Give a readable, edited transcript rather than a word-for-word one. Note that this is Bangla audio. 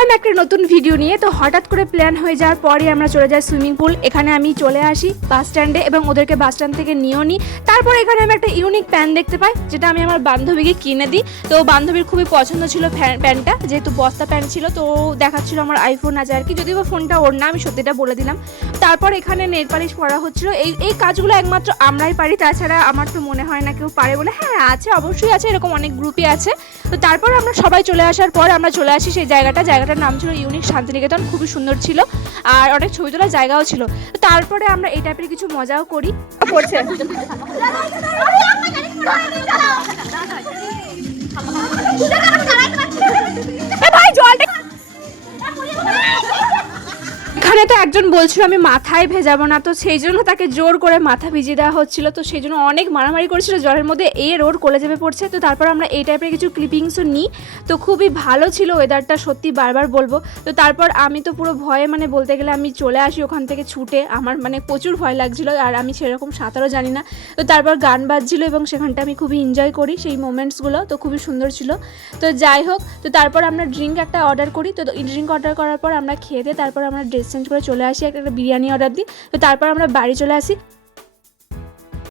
এলাম একটা নতুন ভিডিও নিয়ে। তো হঠাৎ করে প্ল্যান হয়ে যাওয়ার পরে আমরা চলে যাই সুইমিং পুল। এখানে আমি চলে আসি বাস স্ট্যান্ডে এবং ওদেরকে বাস স্ট্যান্ড থেকে নিয়েও নিই। তারপর এখানে আমি একটা ইউনিক প্যান্ট দেখতে পাই, যেটা আমি আমার বান্ধবীকে কিনে দিই। তো বান্ধবীর খুবই পছন্দ ছিল প্যান্টটা, যেহেতু বস্তা প্যান্ট ছিল। তো দেখাচ্ছিল আমার আইফোন আছে আর কি, যদিও ফোনটা ওর না, আমি সত্যিটা বলে দিলাম। তারপর এখানে নেল পালিশ পরা হচ্ছিল। এই কাজগুলো একমাত্র আমরাই পারি, তাছাড়া আমার তো মনে হয় না কেউ পারে বলে। হ্যাঁ আছে, অবশ্যই আছে, এরকম অনেক গ্রুপই আছে। তো তারপর আমরা সবাই চলে আসার পর আমরা চলে আসি সেই জায়গাটার নাম ছিল ইউনিক শান্তিনিকেতন। খুবই সুন্দর ছিল আর অনেক ছবি তোলার জায়গাও ছিল। তো তারপরে আমরা এই টাইপের কিছু মজাও করি। পড়ছে ভাই জলটা, এখানে তো একজন বলছিল আমি মাথায় ভেজাবো না, তো সেই জন্য তাকে জোর করে মাথা ভিজিয়ে দেওয়া হচ্ছিল। তো সেই জন্য অনেক মারামারি করেছিল জলের মধ্যে, ওর কোলে চেপে পড়ছে। তো তারপর আমরা এই টাইপের কিছু ক্লিপিংসও নিই। তো খুবই ভালো ছিল ওয়েদারটা, সত্যি বারবার বলবো। তো তারপর আমি তো পুরো ভয়ে, মানে বলতে গেলে আমি চলে আসি ওখান থেকে ছুটে। আমার মানে প্রচুর ভয় লাগছিল আর আমি সেরকম সাঁতারও জানি না। তো তারপর গান বাজছিল এবং সেখানটা আমি খুবই এনজয় করি সেই মোমেন্টসগুলো। তো খুবই সুন্দর ছিল। তো যাই হোক, তো তারপর আমরা ড্রিঙ্ক একটা অর্ডার করি। তো ড্রিঙ্ক অর্ডার করার পর আমরা খেয়ে দিয়ে তারপর আমরা ড্রেস চেঞ্জ করে চলে আসি, একটা বিরিয়ানি অর্ডার দিই। তো তারপর আমরা বাড়ি চলে আসি।